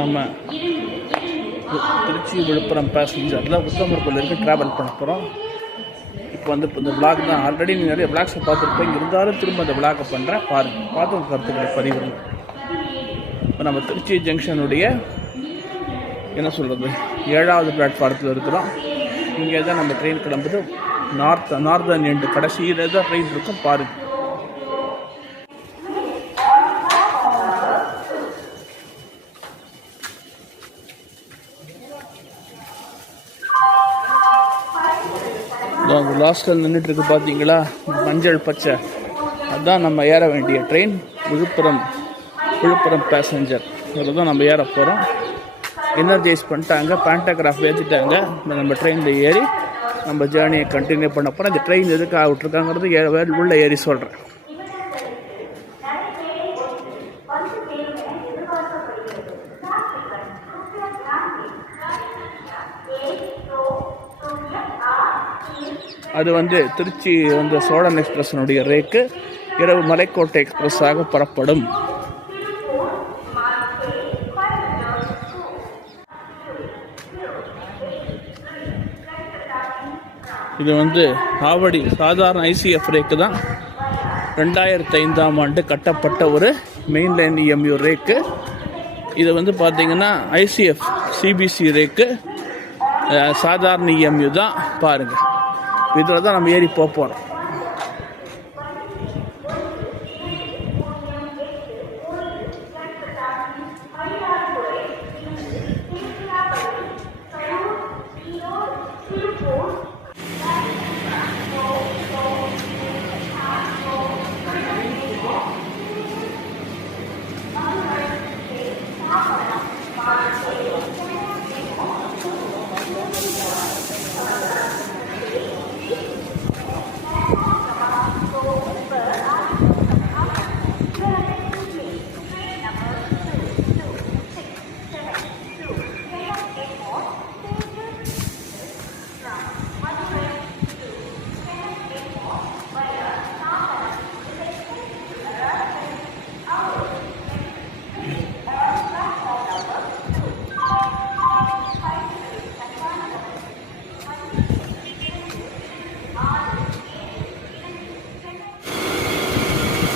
நம்ம திருச்சி விழுப்புரம் பேசஞ்சரில் உத்தமர்புரியிலிருந்து ட்ராவல் பண்ண போகிறோம். இப்போ வந்து இந்த விளாக் தான் ஆல்ரெடி நீங்கள் நிறைய விளாக்ஸை பார்த்துருப்பேன். இருந்தாலும் திரும்ப அந்த விளாக்கை பண்ணுறேன், பாருங்கள், பார்த்து உங்கள் கருத்துக்களை பதிவு. இப்போ நம்ம திருச்சி ஜங்ஷனுடைய என்ன சொல்கிறது 7வது பிளாட்ஃபாரத்தில் இருக்கிறோம். இங்கே தான் நம்ம ட்ரெயின் கிளம்புது. நார்தர்ன் எண்டு கடைசியில் தான் ட்ரெயின் இருக்கும், பாருங்கள். லாஸ்ட்டில் நின்றுட்டுருக்கு பார்த்தீங்களா, மஞ்சள் பச்சை, அதுதான் நம்ம ஏற வேண்டிய ட்ரெயின். விழுப்புரம் பேசஞ்சர் இதில் தான் நம்ம ஏற போகிறோம். எனர்ஜைஸ் பண்ணிட்டாங்க, பேண்டாகிராஃப் ஏற்றிட்டாங்க. நம்ம ட்ரெயினில் ஏறி நம்ம ஜேர்னியை கண்டினியூ பண்ண போகிறோம். இந்த ட்ரெயின் எதுக்காக விட்டுருக்காங்கிறது உள்ளே ஏறி சொல்கிறேன். அது வந்து திருச்சி வந்து சோழன் எக்ஸ்பிரஸினுடைய ரேக்கு இரவு மலைக்கோட்டை எக்ஸ்பிரஸாக புறப்படும். இது வந்து ஆவடி சாதாரண ஐசிஎஃப் ரேக்கு தான். 2005ஆம் ஆண்டு கட்டப்பட்ட ஒரு மெயின்லைன் இஎம்யூ ரேக்கு. இது வந்து பார்த்திங்கன்னா ஐசிஎஃப் சிபிசி ரேக்கு, சாதாரண இஎம்யூ தான். பாருங்கள், இதில் தான் நம்ம ஏறி போகிறோம்.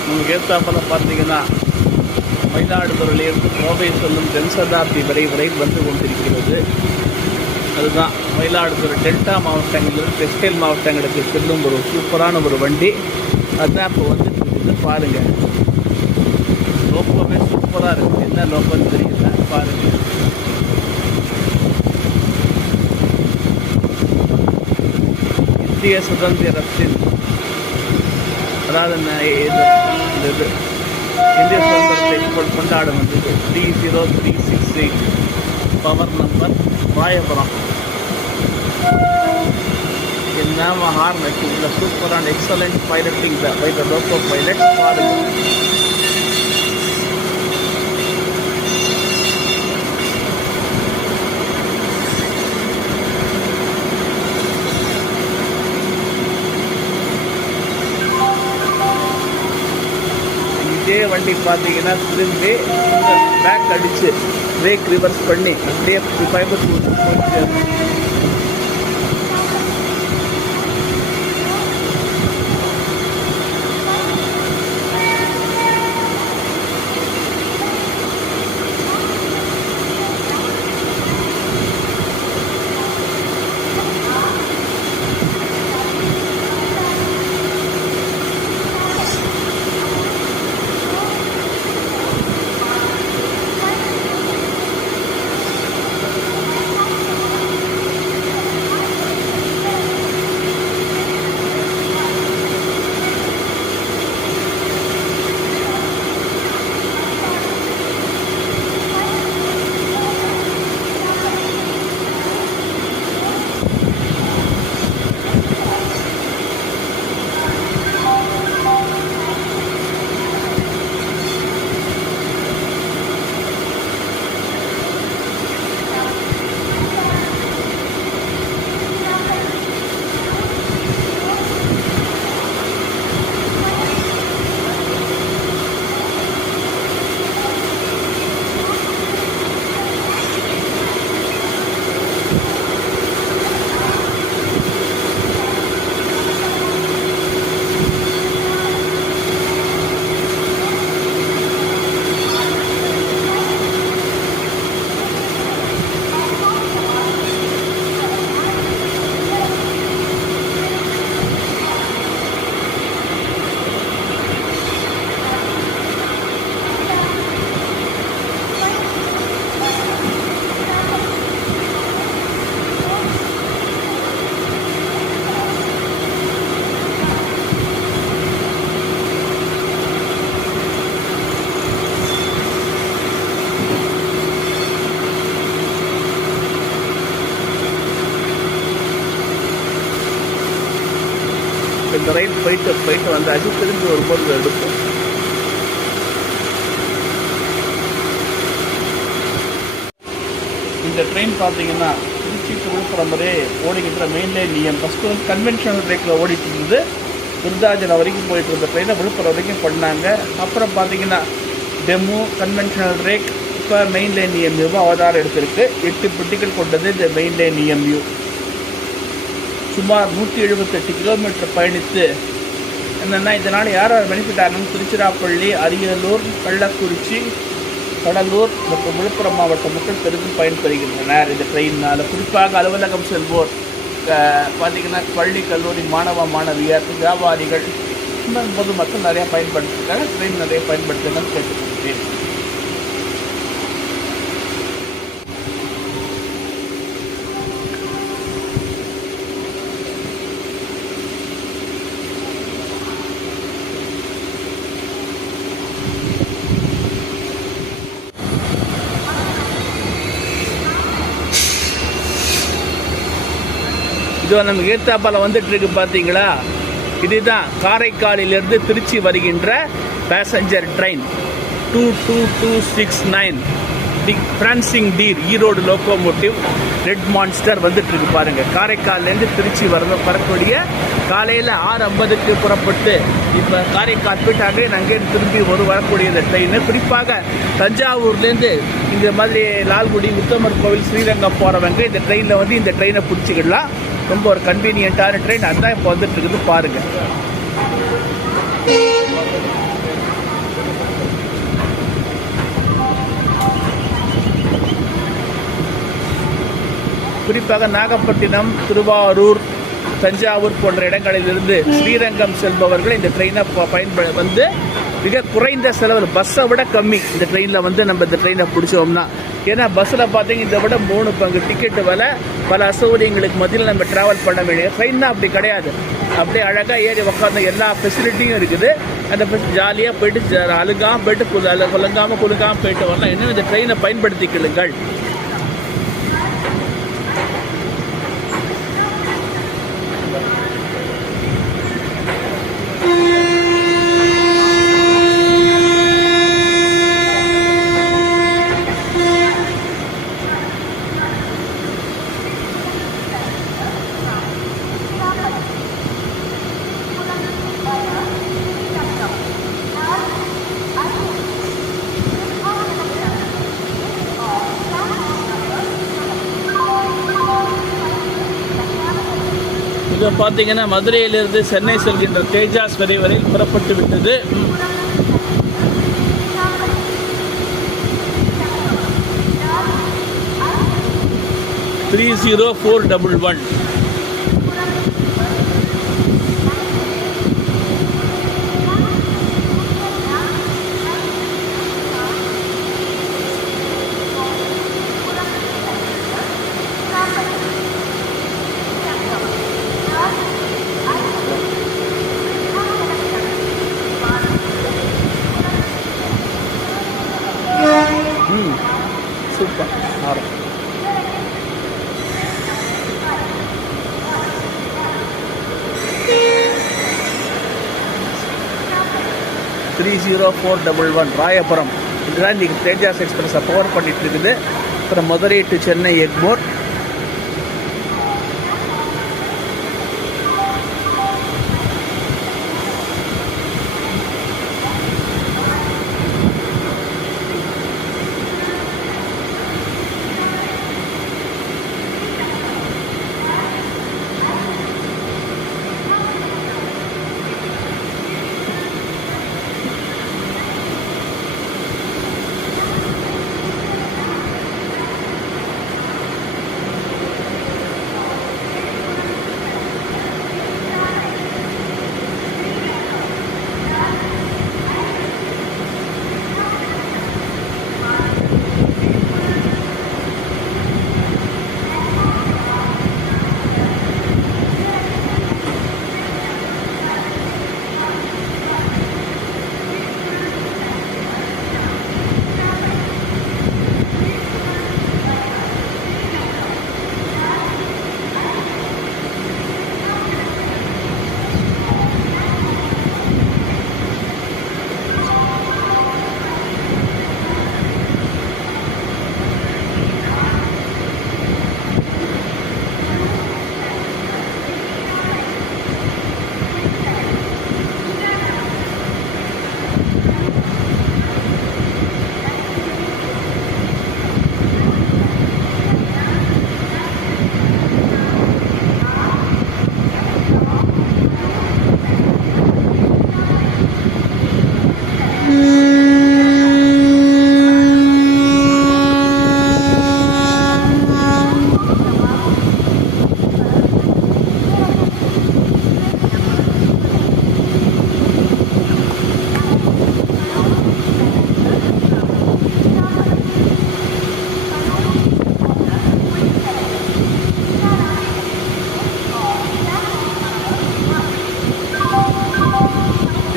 நமக்கு ஏற்றாப்பில் பார்த்தீங்கன்னா மயிலாடுதுறையிலிருந்து கோவை செல்லும் தென்சதாப்தி வரை வந்து கொண்டிருக்கிறது. அதுதான் மயிலாடுதுறை டெல்டா மாவட்டங்களிலிருந்து டெக்ஸ்டைல் மாவட்டங்களுக்கு செல்லும் ஒரு சூப்பரான ஒரு வண்டி. அதுதான் இப்போ வந்து பாருங்கள், லோக்கமே சூப்பராக இருக்குது. என்ன லோக்கம்னு தெரியல, பாருங்கள். இந்திய சுதந்திரத்தின் அதாவது இந்திய சுதந்திரத்தை கொண்டாடும் வந்தது 30368 பவர் நம்பர் ராயபுரம். என்ன ஹார்ன் வச்சுள்ள சூப்பரான excellent piloting by the loco pilot. பாருங்கள், இதே வண்டி பார்த்தீங்கன்னா திரும்பி பேக் அடித்து பிரேக் ரிவர்ஸ் பண்ணி அப்படியே கோயம்புத்தூர் இந்த ரயில் போயிட்டு வந்தாச்சு. திரும்பி வரும்போது எடுப்போம். இந்த ட்ரெயின் பார்த்தீங்கன்னா திருச்சி டு விழுப்புரம் வரை ஓடிக்கின்ற மெயின் லைன் நியம். ஃபஸ்ட்டு வந்து கன்வென்ஷனல் பிரேக்கில் ஓடிட்டு இருந்தது. விருதாச்சலம் வரைக்கும் போயிட்டு இருந்த ட்ரெயினை விழுப்புரம் வரைக்கும் பண்ணாங்க. அப்புறம் பார்த்தீங்கன்னா டெமோ கன்வென்ஷனல் பிரேக் இப்போ மெயின் லைன் இஎம்யூவும் அவதாரம் எடுத்திருக்கு. 8 பெட்டிகள் கொண்டது இந்த மெயின் லைன் இஎம்யூ. சுமார் 178 கிலோமீட்டர் பயணித்து என்னென்னா இதனால் யார் பெனிஃபிட் ஆகணும், திருச்சிராப்பள்ளி, அரியலூர், கள்ளக்குறிச்சி, கடலூர் மற்றும் விழுப்புரம் மாவட்ட மக்கள் பெரிதும் பயன்பெறுகின்றனர் இந்த ட்ரெயினால். குறிப்பாக அலுவலகம் செல்வோர், பார்த்திங்கன்னா பள்ளி கல்லூரி மாணவ மாணவியர், வியாபாரிகள், இன்னும் பொதுமக்கள் நிறையா பயன்படுத்திருக்காங்க. ட்ரெயின் நிறைய பயன்படுத்தணும்னு கேட்டுக்கொள்கிறேன். இது நமக்கு ஏத்தாப்பால வந்துட்டு இருக்கு பார்த்தீங்களா. இதுதான் காரைக்காலிலிருந்து திருச்சி வருகின்ற passenger train 22269 prancing deer Erode locomotive red monster வந்துட்டு இருக்கு பாருங்க. காரைக்கால்லேருந்து திருச்சி வரக்கூடிய காலையில் 6:50 புறப்பட்டு இப்போ காரைக்கால் போயிட்டாங்க. அங்கேருந்து திரும்பி வரக்கூடிய இந்த ட்ரெயின் குறிப்பாக தஞ்சாவூர்லேருந்து இந்த மாதிரி லால்குடி, உத்தமர் கோவில், ஸ்ரீரங்கம் போகிறவங்க இந்த ட்ரெயினில் வந்து இந்த ட்ரெயினை பிடிச்சிக்கிடலாம். ரொம்ப ஒரு கன்வீனியன்ட்டான ட்ரெயின். அதுதான் இப்போ வந்துட்டு இருக்குது பாருங்க. குறிப்பாக நாகப்பட்டினம், திருவாரூர், தஞ்சாவூர் போன்ற இடங்களிலிருந்து ஸ்ரீரங்கம் செல்பவர்கள் இந்த ட்ரெயினை வந்து மிக குறைந்த செலவு, பஸ்ஸை விட கம்மி இந்த ட்ரெயினில் வந்து நம்ம இந்த ட்ரெயினை பிடிச்சோம்னா. ஏன்னா பஸ்ஸில் பார்த்தீங்க இதை விட 3 பங்கு டிக்கெட்டு விலை, பல அசௌகரியங்களுக்கு மத்தியில் நம்ம ட்ராவல் பண்ண வேண்டிய. ட்ரெயின்னா அப்படி கிடையாது. அப்படியே அழகாக ஏறி உட்காந்து எல்லா ஃபெசிலிட்டியும் இருக்குது. அந்த ஜாலியாக போயிட்டு அழுகாமல் போயிட்டு குலுங்காமல் போயிட்டு வரலாம். இன்னும் இந்த ட்ரெயினை பயன்படுத்திக்கொள்ளுங்கள். இப்போ பார்த்தீங்கன்னா மதுரையிலிருந்து சென்னை செல்கின்ற தேஜாஸ் விரைவில் புறப்பட்டு விட்டது. $30,411. சூப்பர். 30411 ராயபுரம். இதுதான் இன்றைக்கி தேஜாஸ் எக்ஸ்பிரஸை பவர் பண்ணிட்டு இருக்குது. அப்புறம் மதுரை டு சென்னை எக்மோர்.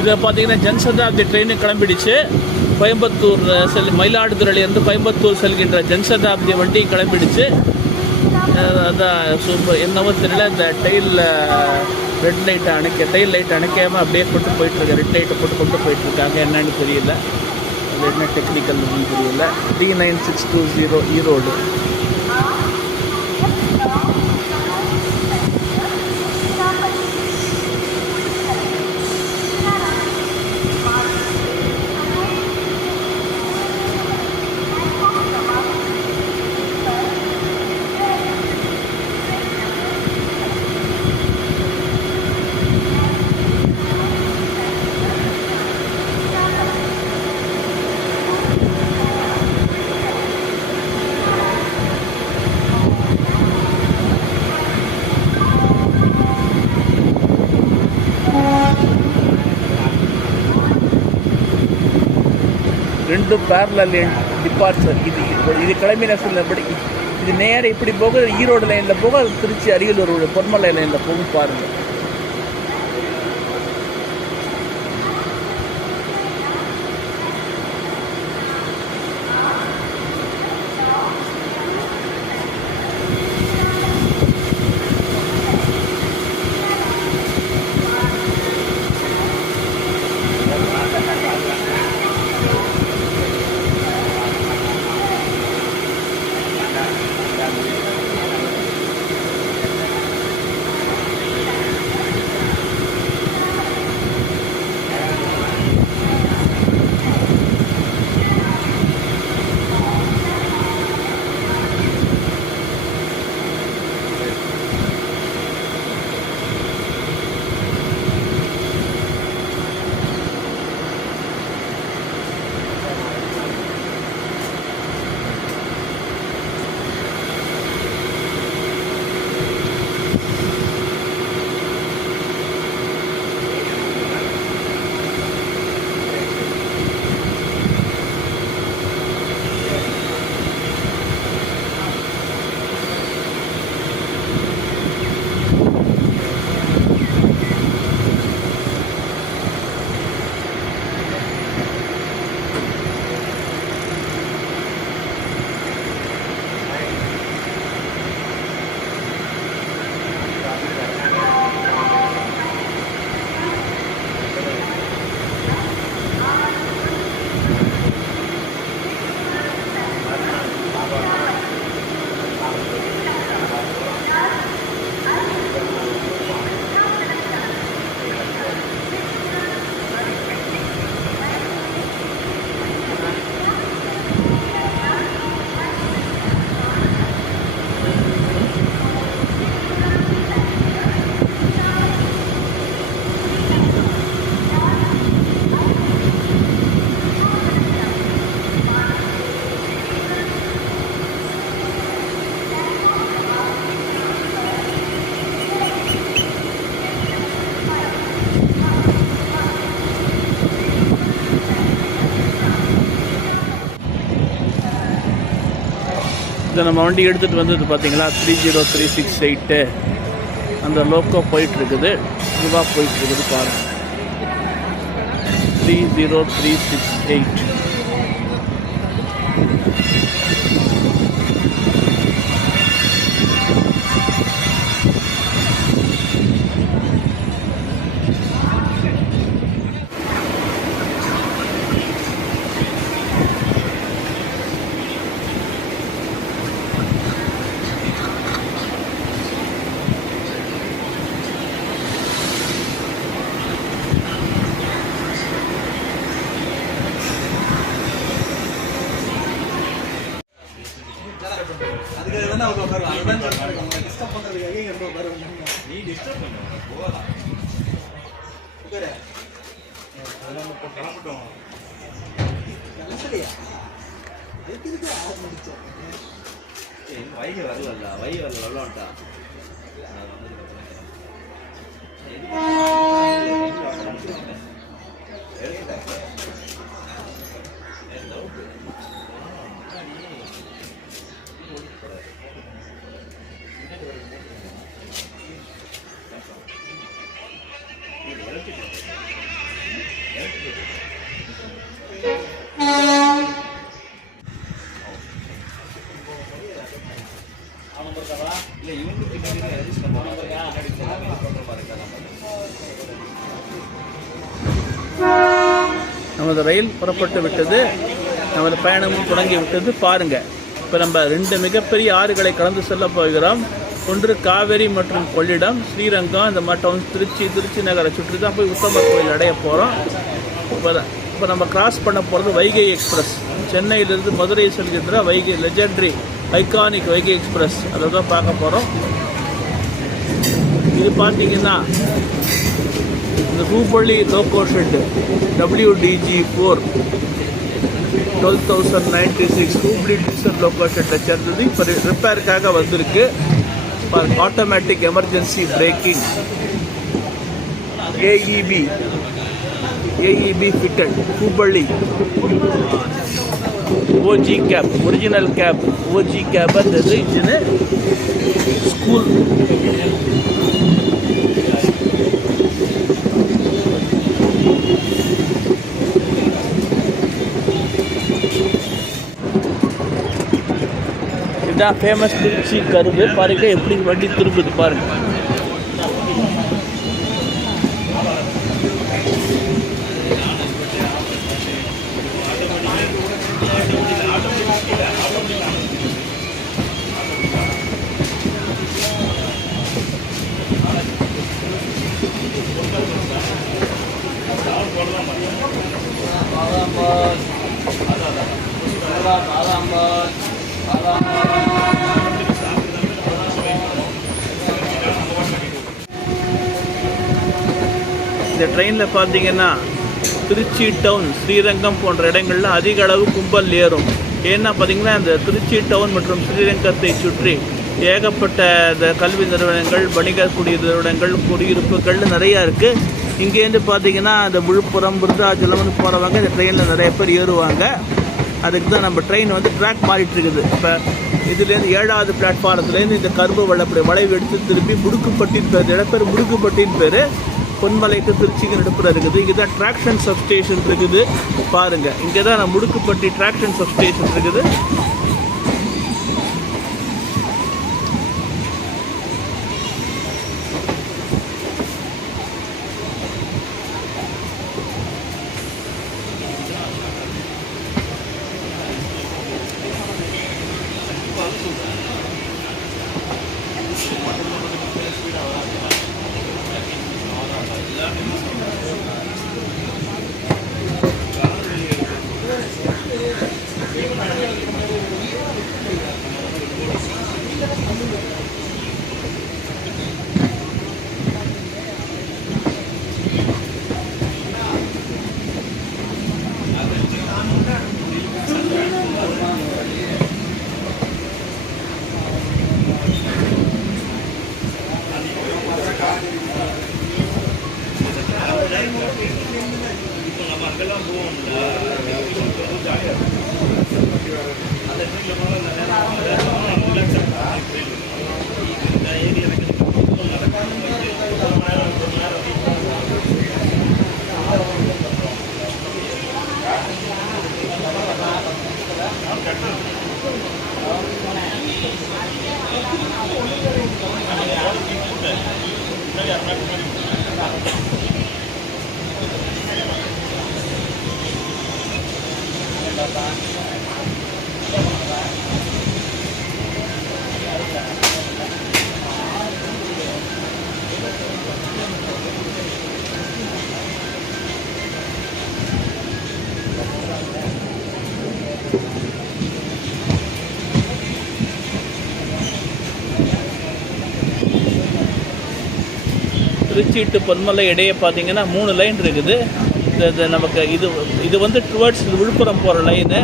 இதை பார்த்தீங்கன்னா ஜன்சதாப்தி ட்ரெயின் கிளம்பிடுச்சு. கோயம்புத்தூர் மயிலாடுதுறையிலேருந்து கோயம்புத்தூர் செல்கின்ற ஜன்சதாப்தி வண்டி கிளம்பிடுச்சு. அதான் சூப்பர். என்னவோ தெரியல, இந்த டெயில் லைட்டை அணைக்காமல் அப்படியே கொண்டு போயிட்டுருக்காங்க. ரெட் லைட்டை போட்டு கொண்டு போயிட்டுருக்காங்க. என்னன்னு தெரியல, அது என்ன டெக்னிக்கல் தெரியல. D9620 ஈரோடு. ரெண்டும் பேரலல் டிபார்ச்சர். இது கிளம்பின சொன்னபடி இது நேரம் இப்படி போக ஈரோடு லைனில் போக, அது திருச்சி அரியலூர் பொன்மலை லைனில் போகும் பாருங்கள். இதை நம்ம வண்டி எடுத்துகிட்டு வந்தது பார்த்தீங்களா 30368 அந்த லோக்கோ போயிட்டுருக்குது. இதுவாக போயிட்டுருக்குது பாருங்கள். 30368. நமது ரயில் புறப்பட்டு விட்டது, நமது பயணமும் தொடங்கி விட்டது. பாருங்கள், இப்போ நம்ம 2 மிகப்பெரிய ஆறுகளை கடந்து செல்ல போகிறோம். ஒன்று காவேரி மற்றும் கொள்ளிடம். ஸ்ரீரங்கம், இந்த மாவட்டம் திருச்சி நகரை சுற்றி தான் போய் உத்தமர் கோயில் அடைய போகிறோம். இப்போ நம்ம கிராஸ் பண்ண போகிறது வைகை எக்ஸ்பிரஸ். சென்னையிலிருந்து மதுரை செல்கின்ற Vaigai legendary iconic Vaigai express, அதை தான் பார்க்க போகிறோம். இது பார்த்தீங்கன்னா இந்த Hubballi loco shed WDG4 12,096 Hubli diesel loco ஷெட்டை சேர்ந்தது. இப்போ ரிப்பேருக்காக வந்திருக்கு. Automatic emergency braking, AEB fitted, Hubballi OG cab, original cab, OG cab. அந்த இன்ஜினு ஸ்கூல் இதுதான் ஃபேமஸ் திருச்சி கரும்பு. பாருங்க எப்படி வண்டி திரும்புது பாருங்க. இந்த ட்ரெயினில் பார்த்தீங்கன்னா திருச்சி டவுன், ஸ்ரீரங்கம் போன்ற இடங்களில் அதிக அளவு கும்பல் ஏறும். ஏன்னா பார்த்தீங்கன்னா இந்த திருச்சி டவுன் மற்றும் ஸ்ரீரங்கத்தை சுற்றி ஏகப்பட்ட இந்த கல்வி நிறுவனங்கள், வணிக நிறுவனங்கள், குடியிருப்புகள் நிறையா இருக்குது. இங்கேருந்து பார்த்தீங்கன்னா இந்த விழுப்புரம், விருதாச்சலம்னு போகிறவங்க இந்த ட்ரெயினில் நிறைய பேர் ஏறுவாங்க. அதுக்கு தான் நம்ம ட்ரெயின் வந்து ட்ராக் மாறிட்டுருக்குது. இப்போ இதுலேருந்து 7வது பிளாட்ஃபாரத்துலேருந்து இந்த கரும்பு வளைவு எடுத்து திரும்பி முடுக்குப்பட்டின்னு பேர், இடப்பேர் முடுக்குப்பட்டின்னு பேர், பொன்மலைக்கு திருச்சிக்கு நடுப்புற இருக்குது. இங்கே தான் ட்ராக்ஷன் சப்ஸ்டேஷன் இருக்குது. பாருங்கள், இங்கே தான் நான் முடுக்குப்பட்டி ட்ராக்ஷன் சப்ஸ்டேஷன் இருக்குது. திருச்சி டு பொன்மலை இடையே பார்த்தீங்கன்னா 3 லைன் இருக்குது. நமக்கு இது வந்து டுவர்ட்ஸ் விழுப்புரம் போகிற லைனு.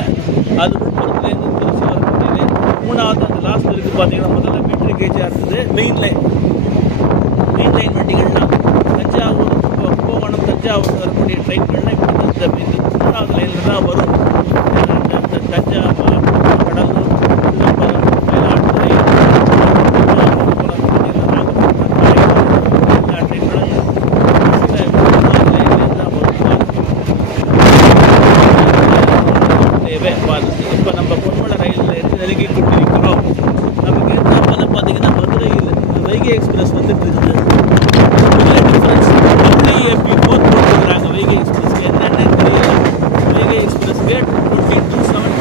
அது விழுப்புரத்துலேருந்து திருச்சி வரக்கூடிய லைன். 3வது அந்த லாஸ்ட் இருக்குது பார்த்தீங்கன்னா, முதல்ல மீட்டர் கேஜாக இருக்குது. மெயின் லைன் வண்டிகள்லாம் தஞ்சாவூர், கும்பகோணம், தஞ்சாவூர் வரக்கூடிய ட்ரெயின்கள்லாம் இப்படி இந்த 3வது லைனில் தான் வரும். தஞ்சாவூர், கடலூர், சிதம்பரம், மயிலாடுதுறை, வைகை எக்ஸ்பிரஸ் வந்துட்டு இருக்குது. பெரிய டிஃப்ரென்ஸ் WAP போத் போட்டுருக்குறாங்க வைகை எக்ஸ்பிரஸ். என்னென்னு தெரியல. வைகை எக்ஸ்பிரஸ்க்கு 22/7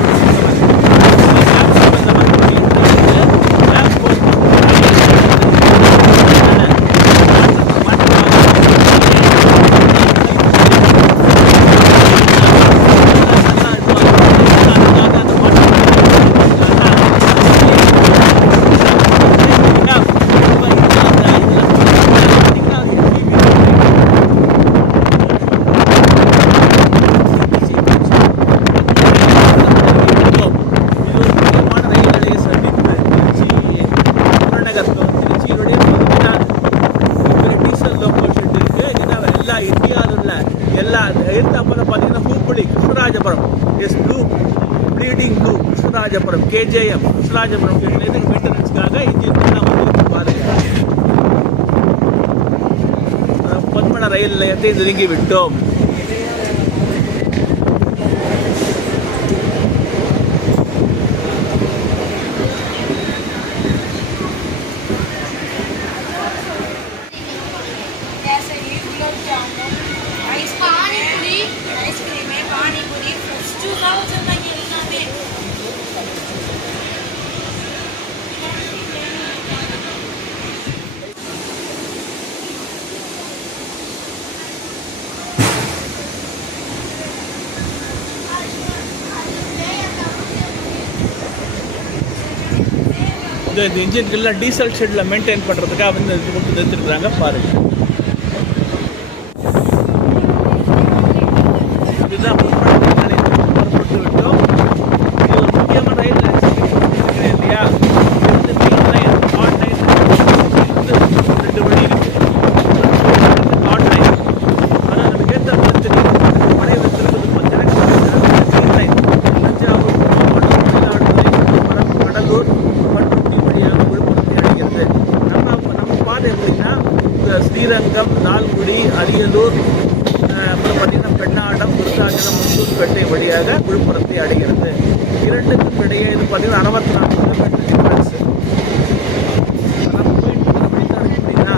இந்த மாதிரி கிருஷ்ணராஜபுரம் KJM கிருஷ்ணராஜபுரம் இதுக்கு மெயின்டெனன்ஸ்க்காக இன்ஜின்லாம் வந்து பாருங்க. பொன்மன ரயில் நிலையத்தை நெருங்கி விட்டோம். இந்த இன்ஜின்கெல்லாம் டீசல் ஷெட்டில் மெயின்டைன் பண்ணுறதுக்காக வந்து கொடுத்து நிறுத்திருக்கிறாங்க பாருங்கள். இதுதான் புறப்பட்டு விட்டோம். இது ஒரு முக்கியமான ரயில் இருக்கிறேன் இல்லையா. இது வந்து மெயின் லைன் ஹாட் லைன் வந்து 2 வழி இருக்குது. ஹாட் லைன் ஆனால் நமக்கு ஏற்ற மழை திருப்பதி மெயின் லைன் தஞ்சாவூர் மாவட்டம் கடலூர் ஸ்ரீரங்கம், லால்குடி, அரியலூர், அப்புறம் பார்த்திங்கன்னா பெண்ணாடம், விருத்தாச்சலம், முத்தூர்பேட்டை வழியாக விழுப்புரத்தை அடைகிறது. இரண்டுக்கும் இடையே இது பார்த்திங்கன்னா 64 கிலோமீட்டர் டிஃபரன்ஸு. ஆனால் அப்படின்னா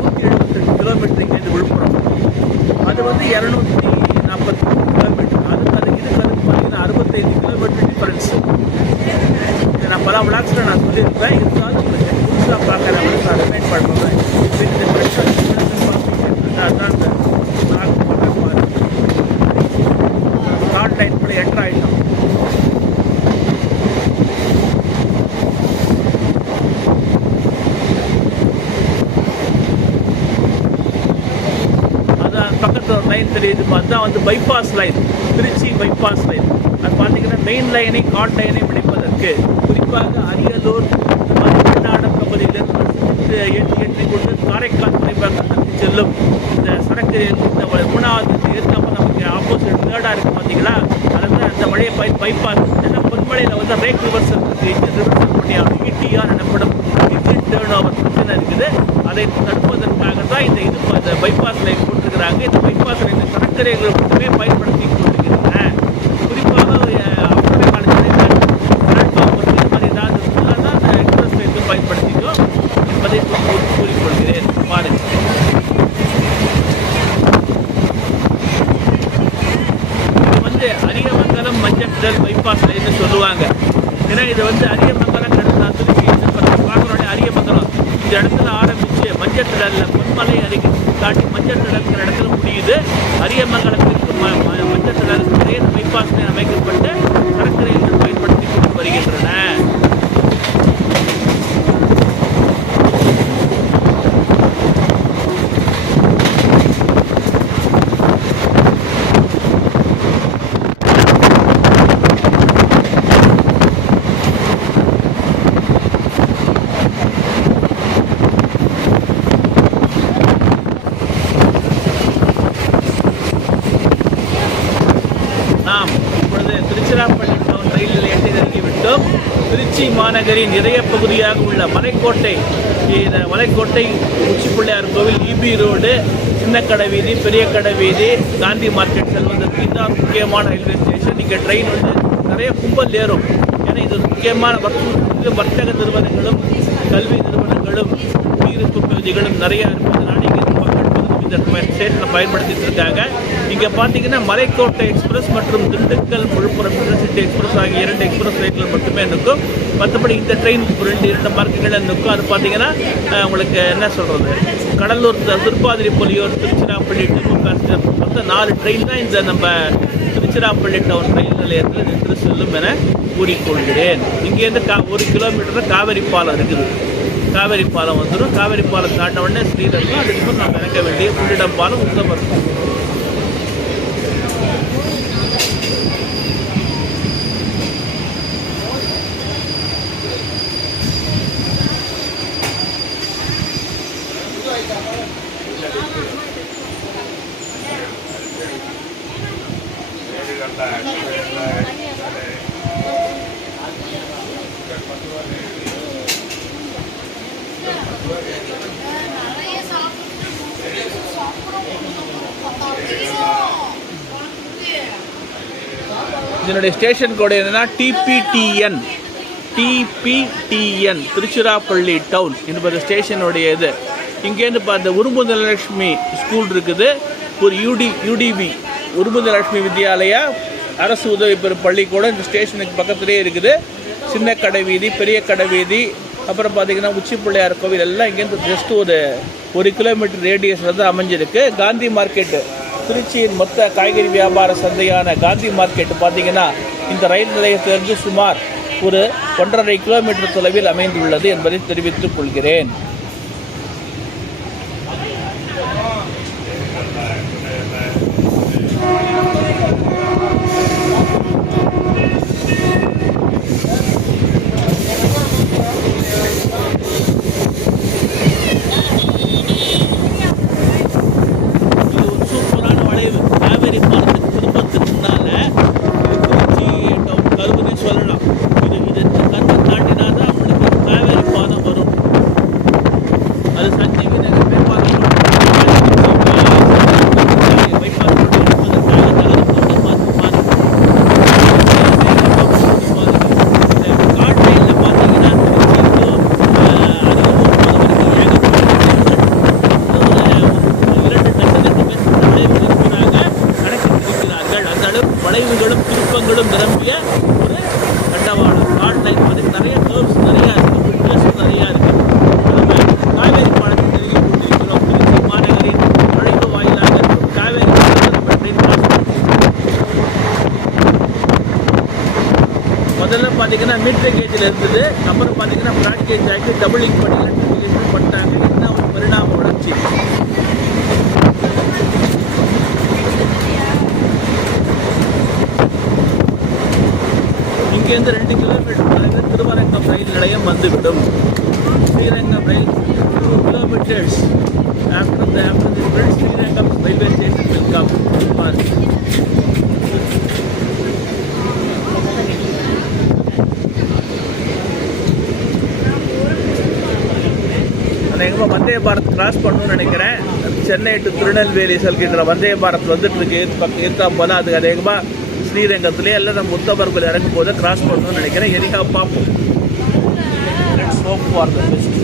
178 கிலோமீட்டர் இங்கேருந்து விழுப்புரம். அது வந்து 240 கிலோமீட்டர். இதுக்கு பார்த்திங்கன்னா 65 கிலோமீட்டர் டிஃபரன்ஸு. இதை நான் பல விளாக்ஸில் நான் சொல்லியிருப்பேன். இருந்தாலும் உங்களுக்கு புதுசாக பார்க்குறவங்க நான் ரிமைண்ட் பண்ணுவேன். ஹாட் லைன் கூட என்ட்ரு ஆகிட்டோம். அதான் பக்கத்தில் ஒரு லைன் தெரியுது. அதுதான் வந்து bypass line, Trichy bypass line. அது பார்த்தீங்கன்னா மெயின் லைனை ஹாட் லைனை பிடிப்பதற்கு குறிப்பாக அரியலூர் இந்த மாதிரி பெண்ணாடம் பகுதியிலிருந்து ஏற்றி கொண்டு காரைக்கால் துறைமுகத்துக்கு செல்லும் இந்த சரக்கு இந்த 3வது ஏற்காமல் நமக்கு ஆப்போசிட் தேர்டாக இருக்குது பார்த்தீங்களா. அதில் அந்த மழையை பைபாஸ் ஏன்னா பொன்மலையில் வந்து ரேக் ரிவர்சல் இருக்குது. இன்ஜின் ரிவர்சல் பண்ணியாகும். ETR எனப்படும் இன்ஜின் டேர்ன் ஓவர் பிரச்சனை இருக்குது. அதை தடுப்பதற்காக தான் இந்த பைபாஸ் லைன் போட்டிருக்கிறாங்க. இந்த பைபாஸ் லைன் இந்த சரக்கரைகள் மட்டுமே பயன்படுத்தி கொண்டிருக்கின்றன. குறிப்பாக அவருடைய காலத்தில் பிளாட்ஃபார்ம் வந்து இது மாதிரி ஏதாவது இருந்தால் தான் அந்த எக்ஸ்பிரஸ் லைன் பயன்படுத்திக்கும் என்பதை கூறிக்கொள்கிறேன். பாருங்கள். இது வந்து அரியமங்கலம் மஞ்சள் பைபாஸ் லைன்னு சொல்லுவாங்க. ஏன்னா இது வந்து அரியமங்கலம் திருச்சி பார்க்குறோட அரியமங்கலம் இந்த இடத்துல ஆரம்பித்து மஞ்சள் திடலில் பொன்மலை அருகே காட்டி மஞ்சள் திடலுங்கிற இடத்துல முடியுது. அரியமங்கலத்திற்கு மஞ்சள் திடலுக்கு நிறைய பைபாஸ் லைன் அமைக்கப்பட்டு சரக்கு ரயில்கள் பயன்படுத்தி கொண்டு வருகின்றன. நாம் இப்பொழுது திருச்சிராப்பள்ளி டவுன் ரயில் நிலையத்தை நெருங்கிவிட்டோம். திருச்சி மாநகரின் இதய பகுதியாக உள்ள மலைக்கோட்டை உச்சிப்பிள்ளையார் கோவில், EB ரோடு, சின்னக்கடை வீதி, பெரிய கடை வீதி, காந்தி மார்க்கெட் செல்வதற்கு இதுதான் முக்கியமான ரயில்வே ஸ்டேஷன். இங்கே ட்ரெயின் வந்து நிறைய கும்பல் ஏறும். ஏன்னா இது முக்கியமான வர்த்தக நிறுவனங்களும் கல்வி நிறுவனங்களும் குடியிருப்பு பகுதிகளும் நிறையா இருப்பதனால இங்கே இந்த ஸ்டேஷனை பயன்படுத்திட்டு இருக்காங்க. இங்கே பார்த்தீங்கன்னா மலைக்கோட்டை எக்ஸ்பிரஸ் மற்றும் திண்டுக்கல் விழுப்புரம் இன்டர்சிட்டி எக்ஸ்பிரஸ் ஆகிய 2 எக்ஸ்பிரஸ் ரயில்கள் மட்டுமே நிற்கும். மற்றபடி இந்த ட்ரெயின் 2 மார்க்கெட்டுகள் நிற்கும். அது பார்த்தீங்கன்னா உங்களுக்கு என்ன சொல்கிறது, கடலூர், திருப்பாதிரி, பொலியூர், திருச்சிராப்பள்ளி, மொத்தம் 4 ட்ரெயின் தான் இந்த நம்ம திருச்சிராப்பள்ளி டவுன் ரயில் நிலையத்தில் நின்று செல்லும் என கூறிக்கொள்கிறேன். இங்கேருந்து 1 கிலோமீட்டர் காவேரி பாலம் இருக்குது. காவேரி பாலம் வந்துடும். காவேரி பாலம் தாண்ட உடனே ஸ்ரீரங்கம், அதுக்கப்புறம் நாம் இறக்க வேண்டிய புள்ளிடம் பாலம் உத்தமர். இதனுடைய ஸ்டேஷன் கோடு என்னன்னா டிபிடிஎன் திருச்சிராப்பள்ளி டவுன் என்பது ஸ்டேஷனுடைய இது. இங்கேருந்து பார்த்த உரும்பு தனலட்சுமி ஸ்கூல் இருக்குது. ஒரு யூடிபி உரும்பு தனலட்சுமி வித்யாலயா அரசு உதவி பெறும் பள்ளிக்கூடம் இந்த ஸ்டேஷனுக்கு பக்கத்துலேயே இருக்குது. சின்ன கடை வீதி, பெரிய கடை வீதி, அப்புறம் பார்த்திங்கன்னா உச்சி பிள்ளையார் கோவில் எல்லாம் இங்கேருந்து ஜஸ்ட் ஒரு 1 கிலோமீட்டர் ரேடியஸில் தான் அமைஞ்சிருக்கு. காந்தி மார்க்கெட்டு, திருச்சியின் மொத்த காய்கறி வியாபார சந்தையான காந்தி மார்க்கெட்டு பார்த்திங்கன்னா இந்த ரயில் நிலையத்திலிருந்து சுமார் ஒரு 1.5 கிலோமீட்டர் தொலைவில் அமைந்துள்ளது என்பதை தெரிவித்துக் கொள்கிறேன். வளைவுகளும் திருப்பங்களும் நிரம்பிய ஒரு தண்டவாளம். காட் லைன் வந்து நிறைய கர்வ்ஸ் நிறையா இருக்குது, பிரிட்ஜஸ் நிறையா இருக்குது. நம்ம காவேரி பாலத்தை நெருங்கி கொண்டிருக்கிறோம். திருச்சி மாநகரின் நுழைவு வாயிலாக காவேரி பாலத்தை நம்ம ட்ரெயின் முதல்ல பார்த்தீங்கன்னா மீட்டர் கேஜில் இருந்தது. அப்புறம் பார்த்தீங்கன்னா பிராட் கேஜ் ஆகி டபுளிங் பண்ணி 2 கிலோமீட்டர் பண்ணிட்டாங்க. என்ன ஒரு பரிணாம வளர்ச்சி. இங்கேருந்து 2 கிலோமீட்டர் தொலைவில் திருவரங்கம் ரயில் நிலையம் வந்துவிடும். ஸ்ரீரங்கம் ரயில் 2 kilometres after the bridge Srirangam railway station will come. அநேகமாக வந்தே பாரத் கிராஸ் பண்ணணும்னு நினைக்கிறேன். சென்னை டு திருநெல்வேலி செல்கின்ற வந்தே பாரத் வந்துட்டு இருக்கு. இருக்கா போல அது அநேகமாக ஸ்ரீரங்கத்திலே எல்லாம் நம்ம உத்தமர்கள் இறங்கும் போது கிராஸ் பண்ணணும்னு நினைக்கிறேன். எரிகா பார்ப்போம். Let's hope for the best.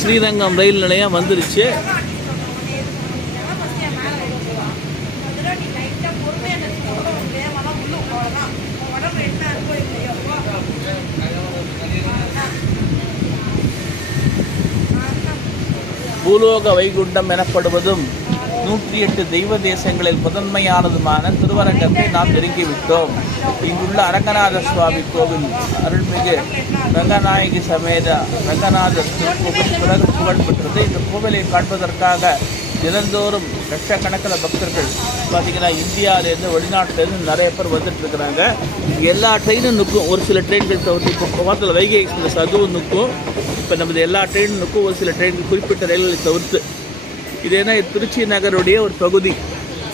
Srirangam ரயில் நிலையம் வந்துருச்சு. பூலோக வைகுண்டம் எனப்படுவதும் 108 தெய்வ தேசங்களில் முதன்மையானதுமான திருவரங்கத்தை நாம் நெருங்கிவிட்டோம். இங்குள்ள அரங்கநாத சுவாமி கோவில் அருள்மிகு ரங்கநாயகி சமேத ரங்கநாதர் திருக்கோவில் பிறகு புகழ்பெற்றது. இந்த கோவிலை காண்பதற்காக தினந்தோறும் லட்சக்கணக்கில் பக்தர்கள் பார்த்திங்கன்னா இந்தியாவிலேருந்து வெளிநாட்டிலேருந்து நிறைய பேர் வந்துட்டு இருக்கிறாங்க. எல்லா ட்ரெயினும் நிற்கும், ஒரு சில ட்ரெயின்கள் தவிர்த்து. இப்போ வாரத்தில் வைகை எக்ஸ்பிரஸ் அதுவும் நிற்கும். இப்போ நமது எல்லா ட்ரெயினும் நிற்கும், ஒரு சில ட்ரெயின்கள் குறிப்பிட்ட ரயில்களை தவிர்த்து. இது என்ன, திருச்சி நகருடைய ஒரு பகுதி.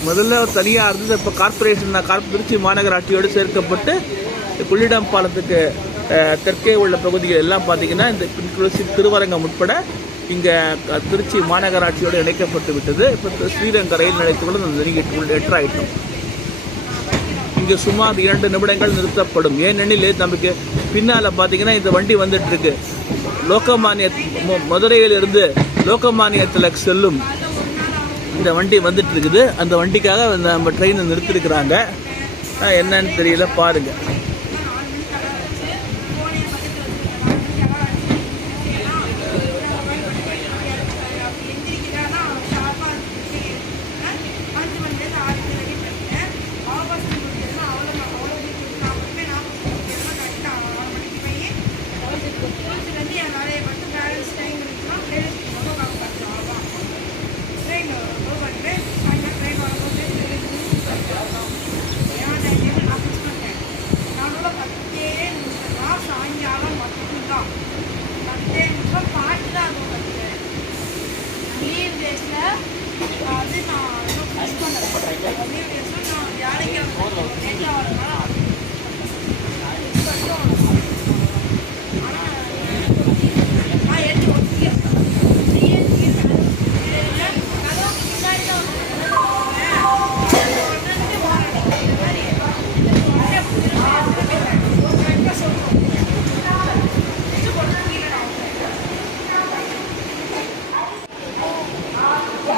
முதல்ல தனியாக இருந்தது, இப்போ கார்பரேஷன் திருச்சி மாநகராட்சியோடு சேர்க்கப்பட்டு கொள்ளிடம் பாலத்துக்கு தெற்கே உள்ள பகுதிகள் எல்லாம் பார்த்திங்கன்னா இந்த திருவரங்கம் உட்பட இங்கே திருச்சி மாநகராட்சியோடு இணைக்கப்பட்டு விட்டது. இப்போ ஸ்ரீரங்க ரயில் நிலையத்துக்குள்ள நம்ம நெருங்கிட்டு எட்டராயிட்டோம். இங்கே சுமார் 2 நிமிடங்கள் நிறுத்தப்படும். ஏனெனில் நமக்கு பின்னால் பார்த்திங்கன்னா இந்த வண்டி வந்துட்டுருக்கு. லோகமானிய மதுரையிலிருந்து லோகமானிய திலக் செல்லும் இந்த வண்டி வந்துட்டு இருக்குது. அந்த வண்டிக்காக நம்ம ட்ரெயினை நிறுத்திருக்கிறாங்க. என்னன்னு தெரியல, பாருங்கள்.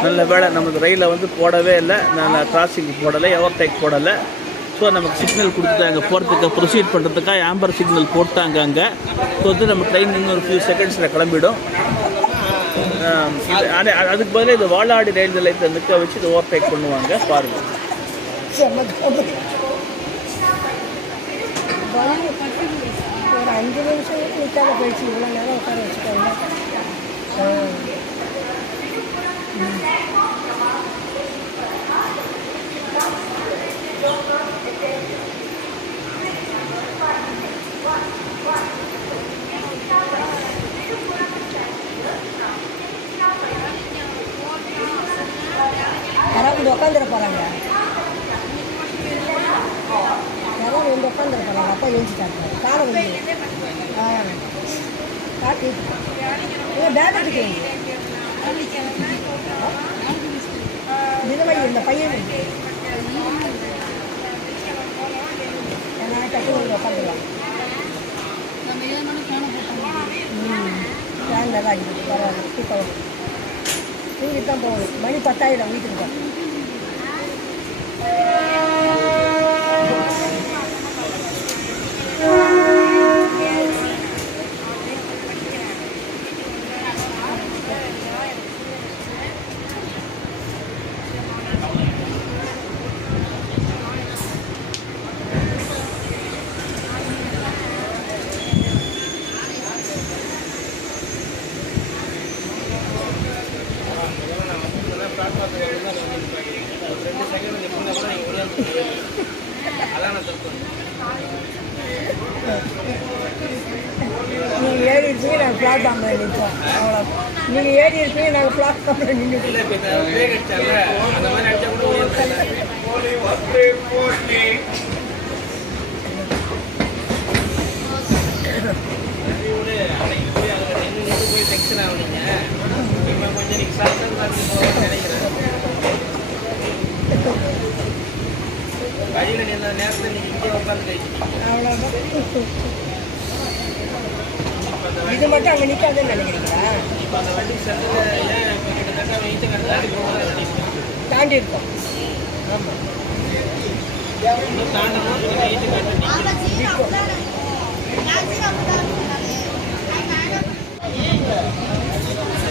நல்ல வேளை நமது ரயிலை வந்து போடவே இல்லை, நான் கிராசிங் போடலை, ஓவர்டேக் போடலை. ஸோ நமக்கு சிக்னல் கொடுத்துட்டாங்க போகிறதுக்கு, ப்ரொசீட் பண்ணுறதுக்காக ஆம்பர் சிக்னல் போட்டாங்க அங்கே. ஸோ வந்து நம்ம ட்ரெயின் இன்னும் ஒரு ஃபியூ செகண்ட்ஸில் கிளம்பிடும். அதுக்கு பதிலாக இந்த வாலாடி ரயில் நிலையத்தை நிற்க வச்சு இதை ஓவர்டேக் பண்ணுவாங்க. பாருங்கள். ஒரு 5 நிமிஷம் நிற்காத போயிடுச்சு, இவ்வளோ நேரம் உட்கார வச்சுக்கோங்க. யாராவது உட்காந்துட போகிறாங்க, யாராவது வந்து உட்காந்துட போகிறாங்க. அப்பா எழுந்துட்டாங்க, காலை வந்து காட்டி பேக் எடுத்துக்கோங்க. இதுவை இந்த பையன் டக்கு உட்காந்துடலாம். ஃபேன் நல்லா அடிக்குது, பரவாயில்ல. தூக்கம் தூங்கிட்டு தான் போகணும். மணி 10 ஆகிடும் வீட்டுக்கு போக. நீங்கள் ஏறி இருப்பீங்க, நாங்கள் பிளாட்ஃபார்மில் நிற்போம். அவ்வளோ நீங்கள் ஏறி இருப்பீங்க, நாங்கள் பிளாட்ஃபார்மில் நின்றுட்டு. இது மட்டும் அங்கே நிற்காதுன்னு நினைக்கிறீங்களா? தாண்டி இருக்கோம்.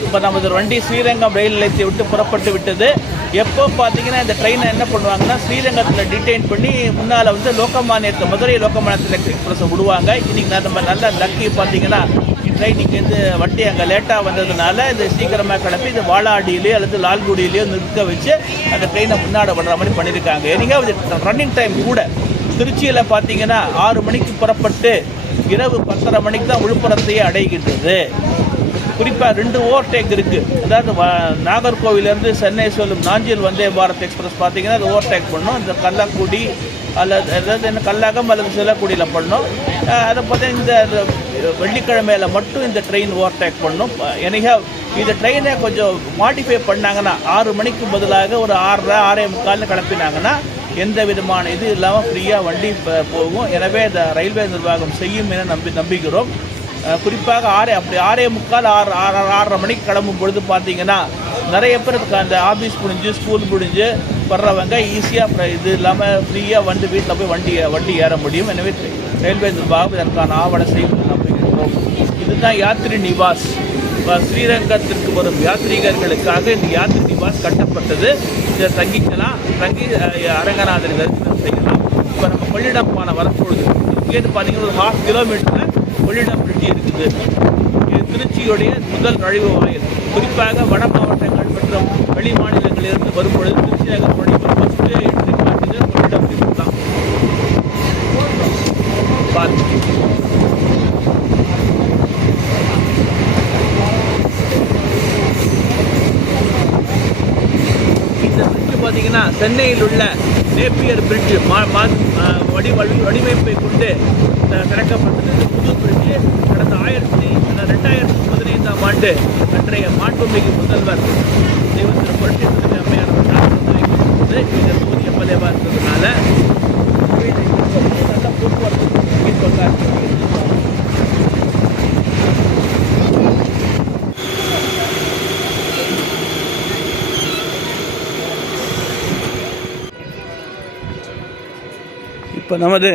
இப்போ நமது வண்டி ஸ்ரீரங்கம் ரயில் நிலையத்தை விட்டு புறப்பட்டு விட்டது. எப்போ பார்த்தீங்கன்னா இந்த ட்ரெயினை என்ன பண்ணுவாங்கன்னா ஸ்ரீரங்கத்தில் டிடெயின் பண்ணி முன்னால் வந்து லோகமானியத்தை மதுரை லோகமானியத்தில் எக்ஸ்பிரஸை விடுவாங்க. இன்றைக்கி நம்ம நல்ல லக்கி பார்த்தீங்கன்னா ட்ரெயின் இங்கேருந்து வண்டி அங்கே லேட்டாக வந்ததுனால இது சீக்கிரமாக கிளப்பி இது வாளாடியிலேயோ அல்லது லால்குடியிலேயோ நிற்க வச்சு அந்த ட்ரெயினை முன்னாடி விடுற மாதிரி பண்ணியிருக்காங்க. ஏன்னா ரன்னிங் டைம் கூட திருச்சியில் பார்த்தீங்கன்னா 6 மணிக்கு புறப்பட்டு இரவு 10:30 மணிக்கு தான் விழுப்புரத்தையே அடைகின்றது. குறிப்பாக 2 ஓவர்டேக் இருக்குது. அதாவது நாகர்கோவிலேருந்து சென்னை சொல்லும் நாஞ்சில் வந்தே பாரத் எக்ஸ்பிரஸ் பார்த்தீங்கன்னா அது ஓவர்டேக் பண்ணோம். இந்த கல்லாக்குடி அல்லது அதாவது என்ன கல்லாகம் அல்லது சிலக்குடியில் பண்ணோம். அதை பார்த்தா இந்த வெள்ளிக்கிழமையில் மட்டும் இந்த ட்ரெயின் ஓவர்டேக் பண்ணோம். எனக்கா இந்த ட்ரெயினை கொஞ்சம் மாடிஃபை பண்ணாங்கன்னா 6 மணிக்கு பதிலாக ஒரு 6:30 கிளப்பினாங்கன்னா எந்த விதமான இது இல்லாமல் ஃப்ரீயாக வண்டி போகும். எனவே இந்த ரயில்வே நிர்வாகம் செய்யும் என நம்பிக்கிறோம். குறிப்பாக 6:45 மணிக்கு கிளம்பும் பொழுது பார்த்தீங்கன்னா நிறைய பேர் அந்த ஆஃபீஸ் முடிஞ்சு ஸ்கூல் முடிஞ்சு வர்றவங்க ஈஸியாக இது இல்லாமல் ஃப்ரீயாக வந்து வீட்டில் போய் வண்டி ஏற முடியும். எனவே ரயில்வே நிர்வாகம் இதற்கான ஆவண செய்யும் நம்புகிறோம். இதுதான் யாத்ரி நிவாஸ். ஸ்ரீரங்கத்திற்கு வரும் யாத்ரீகர்களுக்காக இந்த யாத்ரி நிவாஸ் கட்டப்பட்டது. இதை தங்கிக்கலாம், தங்கி அரங்கநாதர் தரிசனம் செய்யலாம். இப்போ நம்ம கொள்ளிடம் பாலம் வரப்பொழுது இங்கேருந்து பார்த்தீங்கன்னா ஒரு 1/2 கிலோமீட்டரில் கொள்ளிடம் பிரிட்ஜ் இருக்குது. இது திருச்சியுடைய முதல் நுழைவு வாயில். குறிப்பாக வட மாவட்டங்கள் மற்றும் வெளி மாநிலங்களிலிருந்து வரும்பொழுது திருச்சி நகர் நுழைவு ஃபஸ்ட்டு என்ட்ரி பார்த்தீங்கன்னா கொள்ளிடம் பிரிட்ஜ் தான். இந்த பிரிட்ஜ் பார்த்தீங்கன்னா சென்னையில் உள்ள நேப்பியர் பிரிட்ஜ் வடிவமைப்பை கொண்டு திறக்கப்பட்டது. புது பிரிட்ஜ் கடந்த 2015ஆம் ஆண்டு அன்றைய மாண்புமிகு முதல்வர் தெய்வத்திரு புரட்சி தலைவி அம்மையார் வைக்கப்பட்டது. இந்த தொகுதி எம்எல்ஏவாக இருந்ததுனால நல்ல போக்குவரத்து சொன்னார். இப்போ நமது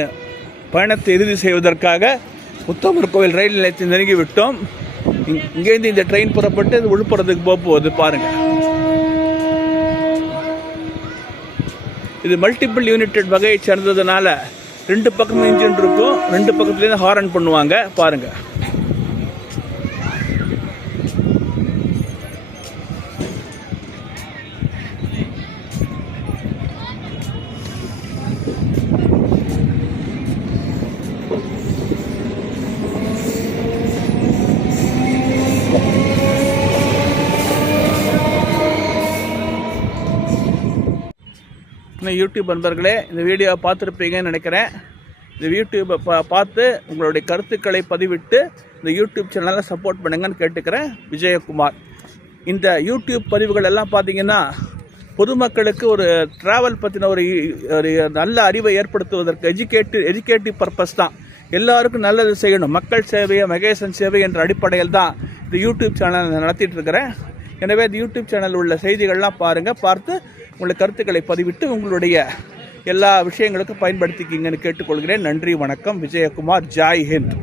பயணத்தை இறுதி செய்வதற்காக உத்தமர் கோவில் ரயில் நிலையத்தை நெருங்கி விட்டோம். இங்கேருந்து இந்த ட்ரெயின் புறப்பட்டு இது விழுப்புரத்துக்கு போகுது பாருங்கள். இது மல்டிபிள் யூனிட்டட் வகையை சேர்ந்ததுனால 2 பக்கமும் இன்ஜின் இருக்கும். 2 பக்கத்துலேருந்து ஹாரன் பண்ணுவாங்க பாருங்கள். யூடியூப் நண்பர்களே, இந்த வீடியோவை பார்த்துருப்பீங்கன்னு நினைக்கிறேன். இந்த யூடியூப்பை பார்த்து உங்களுடைய கருத்துக்களை பதிவிட்டு இந்த யூடியூப் சேனலை சப்போர்ட் பண்ணுங்கன்னு கேட்டுக்கிறேன். விஜயகுமார். இந்த யூடியூப் பதிவுகள் எல்லாம் பார்த்தீங்கன்னா பொதுமக்களுக்கு ஒரு ட்ராவல் பற்றின ஒரு நல்ல அறிவை ஏற்படுத்துவதற்கு எஜுகேட்டிவ் பர்பஸ் தான். எல்லாருக்கும் நல்லது செய்யணும், மக்கள் சேவையை மகேசன் சேவை என்ற அடிப்படையில் தான் இந்த யூடியூப் சேனல் நடத்திட்டு இருக்கிறேன். எனவே இந்த யூடியூப் சேனல் உள்ள செய்திகள்லாம் பாருங்கள், பார்த்து உங்களுடைய கருத்துக்களை பதிவிட்டு உங்களுடைய எல்லா விஷயங்களுக்கும் பயன்படுத்திக்கிங்கன்னு கேட்டுக்கொள்கிறேன். நன்றி, வணக்கம். விஜயகுமார். ஜாய் ஹிந்த்.